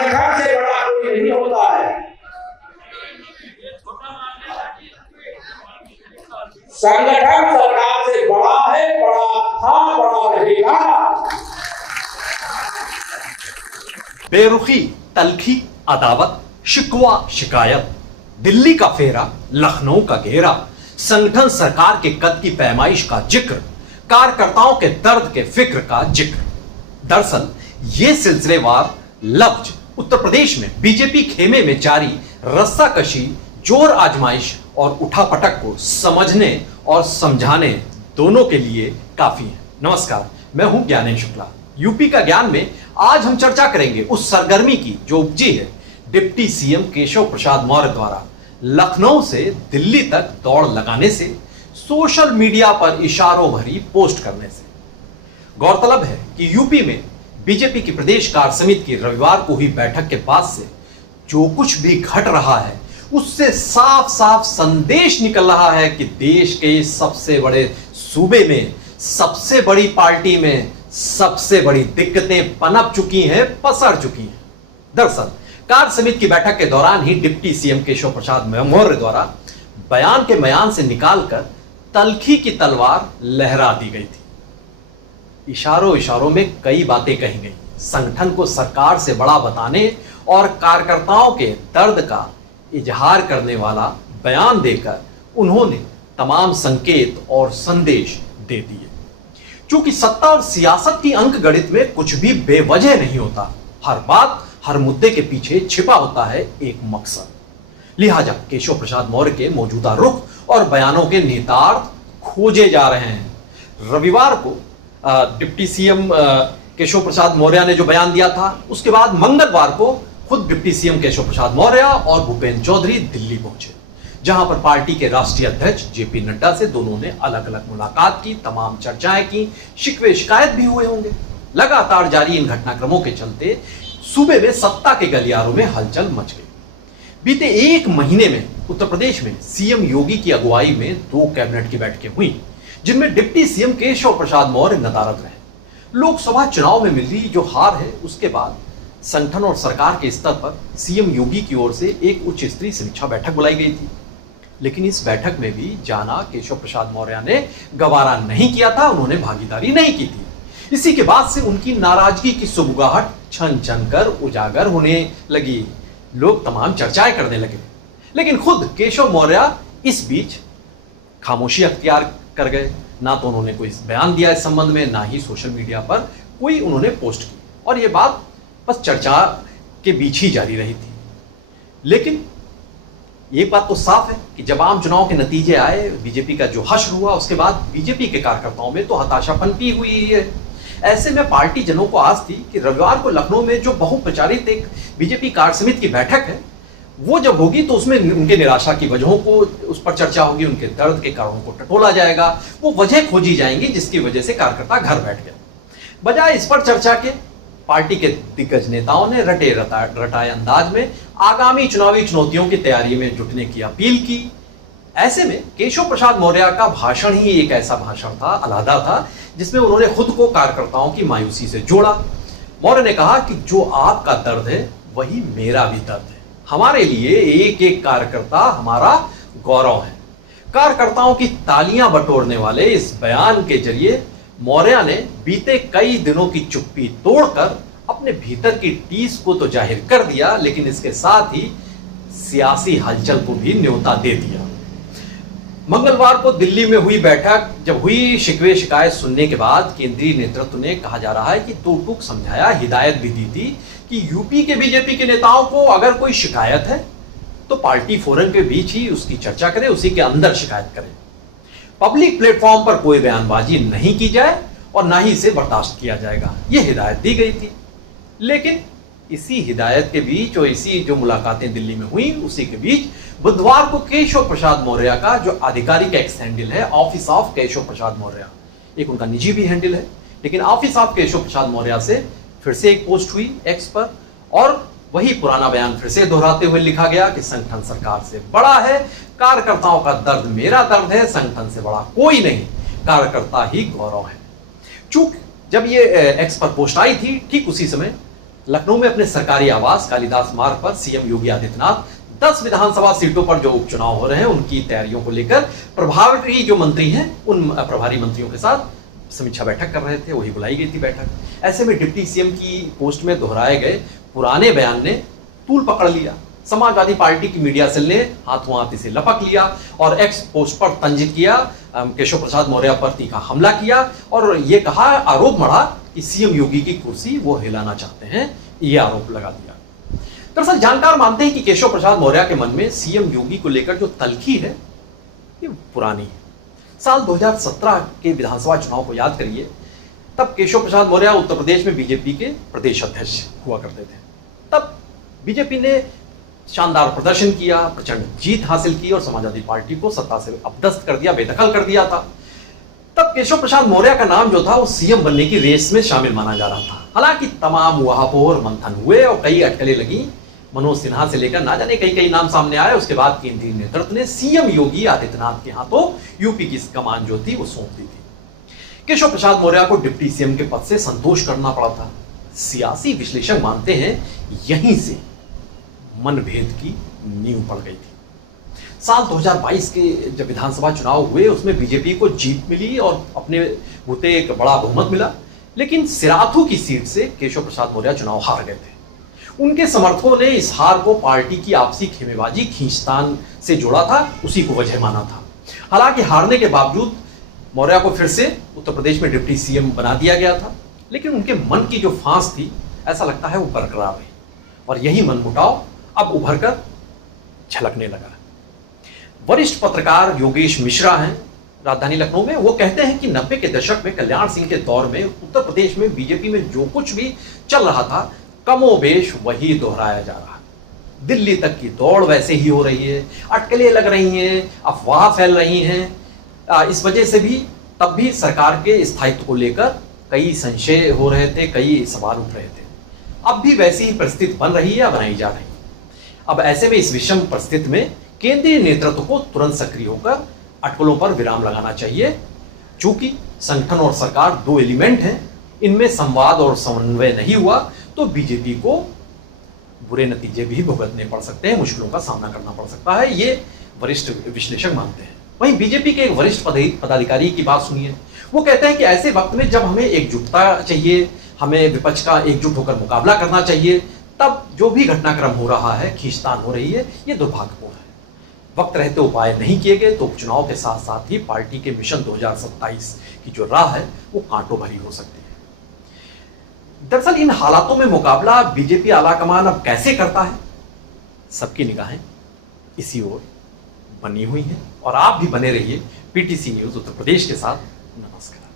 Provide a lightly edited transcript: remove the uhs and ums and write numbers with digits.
संगठन से बड़ा कोई नहीं होता है। संगठन सरकार से बड़ा है, बड़ा था, बड़ा रहेगा। बेरुखी, तलखी, अदावत, शिकवा, शिकायत, दिल्ली का फेरा, लखनऊ का घेरा, संगठन सरकार के कद की पैमाइश का जिक्र, कार्यकर्ताओं के दर्द के फिक्र का जिक्र। दरअसल ये सिलसिलेवार लफ्ज उत्तर प्रदेश में बीजेपी खेमे में जारी रस्साकशी, जोर आजमाइश और उठापटक को समझने और समझाने दोनों के लिए काफी है। नमस्कार, मैं हूं ज्ञानेश शुक्ला। यूपी का ज्ञान में आज हम चर्चा करेंगे उस सरगर्मी की जो उपजी है डिप्टी सीएम केशव प्रसाद मौर्य द्वारा लखनऊ से दिल्ली तक दौड़ लगाने से, सोशल मीडिया पर इशारों भरी पोस्ट करने से। गौरतलब है कि यूपी में बीजेपी की प्रदेश कार्य समिति की रविवार को हुई बैठक के बाद से जो कुछ भी घट रहा है उससे साफ साफ संदेश निकल रहा है कि देश के सबसे बड़े सूबे में, सबसे बड़ी पार्टी में सबसे बड़ी दिक्कतें पनप चुकी हैं, पसर चुकी हैं। दरअसल कार्य समिति की बैठक के दौरान ही डिप्टी सीएम केशव प्रसाद मौर्य द्वारा बयान के मयान से निकालकर तलखी की तलवार लहरा दी गई थी। इशारों इशारों में कई बातें कही गई। संगठन को सरकार से बड़ा बताने और कार्यकर्ताओं के दर्द का इजहार करने वाला बयान देकर उन्होंने तमाम संकेत और संदेश दे दिए। चूंकि सत्ता और सियासत की अंक गणित में कुछ भी बेवजह नहीं होता, हर बात, हर मुद्दे के पीछे छिपा होता है एक मकसद। लिहाजा केशव प्रसाद मौर्य के मौजूदा रुख और बयानों के निहितार्थ खोजे जा रहे हैं। रविवार को डिप्टी सीएम केशव प्रसाद मौर्य ने जो बयान दिया था, उसके बाद मंगलवार को खुद डिप्टी सीएम केशव प्रसाद मौर्य और भूपेंद्र चौधरी दिल्ली पहुंचे, जहां पर पार्टी के राष्ट्रीय अध्यक्ष जेपी नड्डा से दोनों ने अलग अलग मुलाकात की, तमाम चर्चाएं की, शिकवे शिकायत भी हुए होंगे। लगातार जारी इन घटनाक्रमों के चलते सूबे में सत्ता के गलियारों में हलचल मच गई। बीते एक महीने में उत्तर प्रदेश में सीएम योगी की अगुवाई में 2 कैबिनेट की बैठकें हुई, जिनमें डिप्टी सीएम केशव प्रसाद मौर्य नदारद रहे। लोकसभा चुनाव में मिली जो हार है, उसके बाद संगठन और सरकार के स्तर पर सीएम योगी की ओर से एक उच्च स्तरीय समीक्षा बैठक बुलाई गई थी। लेकिन इस बैठक में भी जाना केशव प्रसाद मौर्य ने गवारा नहीं किया था, उन्होंने भागीदारी नहीं की थी। इसी के बाद से उनकी नाराजगी की सुबुगाहट छन छन कर उजागर होने लगी। लोग तमाम चर्चाएं करने लगे, लेकिन खुद केशव मौर्य इस बीच खामोशी अख्तियार कर गए। ना तो उन्होंने कोई बयान दिया इस संबंध में, ना ही सोशल मीडिया पर कोई उन्होंने पोस्ट की, और यह बात बस चर्चा के बीच ही जारी रही थी। लेकिन एक बात तो साफ है कि जब आम चुनाव के नतीजे आए, बीजेपी का जो हश्र हुआ, उसके बाद बीजेपी के कार्यकर्ताओं में तो हताशा पनपी हुई है। ऐसे में पार्टी जनों को आस थी कि रविवार को लखनऊ में जो बहुप्रचारित एक बीजेपी कार्य समिति की बैठक है, वो जब होगी तो उसमें उनके निराशा की वजहों को उस पर चर्चा होगी, उनके दर्द के कारणों को टटोला जाएगा, वो वजह खोजी जाएंगी जिसकी वजह से कार्यकर्ता घर बैठ गए। बजाय इस पर चर्चा के पार्टी के दिग्गज नेताओं ने रटे रटाए अंदाज में आगामी चुनावी चुनौतियों की तैयारी में जुटने की अपील की। ऐसे में केशव प्रसाद मौर्य का भाषण ही एक ऐसा भाषण था, अलहदा था, जिसमें उन्होंने खुद को कार्यकर्ताओं की मायूसी से जोड़ा। मौर्य ने कहा कि जो आपका दर्द है वही मेरा भी दर्द है। हमारे लिए एक एक कार्यकर्ता हमारा गौरव है। कार्यकर्ताओं की तालियां बटोरने वाले इस बयान के जरिए मौर्य ने बीते कई दिनों की चुप्पी तोड़कर अपने भीतर की टीस को तो जाहिर कर दिया, लेकिन इसके साथ ही सियासी हलचल को भी न्योता दे दिया। मंगलवार को दिल्ली में हुई बैठक जब हुई, शिकवे शिकायत सुनने के बाद केंद्रीय नेतृत्व ने, कहा जा रहा है कि दो टूक समझाया, हिदायत भी दी थी कि यूपी के बीजेपी के नेताओं को अगर कोई शिकायत है तो पार्टी फोरम के बीच ही उसकी चर्चा करें, उसी के अंदर शिकायत करें। पब्लिक प्लेटफॉर्म पर कोई बयानबाजी नहीं की जाए और ना ही इसे बर्दाश्त किया जाएगा, यह हिदायत दी गई थी। लेकिन इसी हिदायत के बीच और इसी जो मुलाकातें दिल्ली में हुई, उसी के बीच बुधवार को केशव प्रसाद मौर्य का जो आधिकारिक एक्स हैंडल है, ऑफिस ऑफ केशव प्रसाद मौर्य, एक उनका निजी भी हैंडल है, लेकिन ऑफिस ऑफ केशव प्रसाद मौर्य से फिर से एक पोस्ट हुई एक्स पर, और वही पुराना बयान फिर से दोहराते हुए लिखा गया कि संगठन सरकार से बड़ा है, कार्यकर्ताओं का दर्द मेरा दर्द है, संगठन से बड़ा कोई नहीं, कार्यकर्ता ही गौरव है। चूंकि जब ये एक्स पर पोस्ट आई थी, ठीक उसी समय लखनऊ में अपने सरकारी आवास कालिदास मार्ग पर सीएम योगी आदित्यनाथ 10 विधानसभा सीटों पर जो उपचुनाव हो रहे हैं उनकी तैयारियों को लेकर प्रभारी जो मंत्री हैं उन प्रभारी मंत्रियों के साथ समीक्षा बैठक कर रहे थे। वही बुलाई गई थी बैठक। ऐसे में डिप्टी सीएम की पोस्ट में दोहराए गए पुराने बयान ने तूल पकड़ लिया। समाजवादी पार्टी की मीडिया सेल ने हाथों हाथ इसे लपक लिया और एक्स पोस्ट पर तंजित किया, केशव प्रसाद मौर्य पर तीखा हमला किया और ये कहा, आरोप मढ़ा कि सीएम योगी की कुर्सी वो हिलाना चाहते हैं। ये आरोप लगा दिया। दरअसल जानकार मानते हैं कि केशव प्रसाद मौर्य के मन में सीएम योगी को लेकर जो तलखी है ये पुरानी है। साल 2017 के विधानसभा चुनाव को याद करिए। तब केशव प्रसाद मौर्य उत्तर प्रदेश में बीजेपी के प्रदेश अध्यक्ष हुआ करते थे। तब बीजेपी ने शानदार प्रदर्शन किया, प्रचंड जीत हासिल की और समाजवादी पार्टी को सत्ता से अपदस्थ कर दिया, बेदखल कर दिया था। तब केशव प्रसाद मौर्य का नाम जो था वो सीएम बनने की रेस में शामिल माना जा रहा था। हालांकि तमाम वहापोर मंथन हुए और कई अटकलें लगी। मनोज सिन्हा से लेकर ना जाने कई नाम सामने आए। उसके बाद केंद्रीय नेतृत्व ने सीएम योगी आदित्यनाथ के हाथों यूपी की कमान जो थी वो सौंप दी थी। केशव प्रसाद मौर्य को डिप्टी सीएम के पद से संतोष करना पड़ा था। सियासी विश्लेषक मानते हैं यहीं से मनभेद की नींव पड़ गई थी। साल 2022 के जब विधानसभा चुनाव हुए उसमें बीजेपी को जीत मिली और अपने बूते एक बड़ा बहुमत मिला, लेकिन सिराथू की सीट से केशव प्रसाद मौर्य चुनाव हार गए थे। उनके समर्थकों ने इस हार को पार्टी की आपसी खेमेबाजी खींचतान से जोड़ा था, उसी को वजह माना था। हालांकि हारने के बावजूद मौर्य को फिर से उत्तर प्रदेश में डिप्टी सीएम बना दिया गया था, लेकिन उनके मन की जो फांस थी ऐसा लगता है वो बरकरार रही और यही मनमुटाव अब उभर कर झलकने लगा। वरिष्ठ पत्रकार योगेश मिश्रा हैं राजधानी लखनऊ में। वो कहते हैं कि 90 के दशक में कल्याण सिंह के दौर में उत्तर प्रदेश में बीजेपी में जो कुछ भी चल रहा था कमोबेश वही दोहराया जा रहा है। दिल्ली तक की दौड़ वैसे ही हो रही है, अटकलें लग रही हैं, अफवाह फैल रही हैं। इस वजह से भी तब भी सरकार के स्थायित्व को लेकर कई संशय हो रहे थे, कई सवाल उठ रहे थे। अब भी वैसी ही परिस्थिति बन रही है या बनाई जा रही है। अब ऐसे में इस विषम परिस्थिति में केंद्रीय नेतृत्व को तुरंत सक्रिय होकर अटकलों पर विराम लगाना चाहिए। चूंकि संगठन और सरकार दो एलिमेंट हैं, इनमें संवाद और समन्वय नहीं हुआ तो बीजेपी को बुरे नतीजे भी भुगतने पड़ सकते हैं, मुश्किलों का सामना करना पड़ सकता है, ये वरिष्ठ विश्लेषक मानते हैं। वहीं बीजेपी के एक वरिष्ठ पदाधिकारी की बात सुनिए। वो कहते हैं कि ऐसे वक्त में जब हमें एकजुटता चाहिए, हमें विपक्ष का एकजुट होकर मुकाबला करना चाहिए, तब जो भी घटनाक्रम हो रहा है, खींचतान हो रही है, ये दुर्भाग्यपूर्ण है। वक्त रहते उपाय नहीं किए गए तो उपचुनाव के साथ साथ ही पार्टी के मिशन 2027 की जो राह है वो कांटों भरी हो सकती है। दरअसल इन हालातों में मुकाबला बीजेपी आलाकमान अब कैसे करता है, सबकी निगाहें इसी ओर बनी हुई हैं और आप भी बने रहिए पीटीसी न्यूज उत्तर प्रदेश के साथ। नमस्कार।